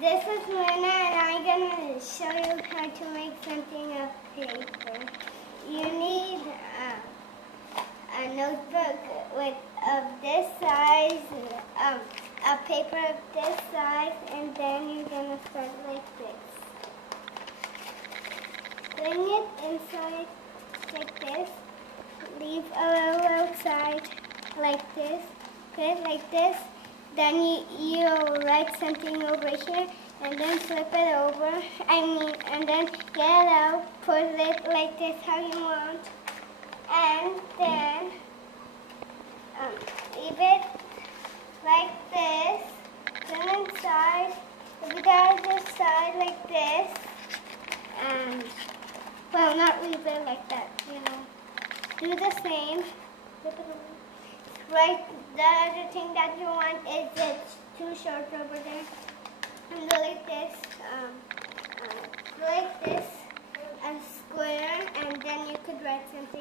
This is Luna, and I'm gonna show you how to make something of paper. You need a notebook of this size, a paper of this size, and then you're gonna start like this. Bring it inside like this. Leave a little outside like this. Good, like this. Then you'll write something over here, and then flip it over. And then get it out, put it like this how you want, and then leave it like this. Then inside, leave it out this side like this, and well, not leave it like that, you know. Do the same. Flip it over. Right, the other thing that you want is it's too short over there. And go like this, a square, and then you could write something.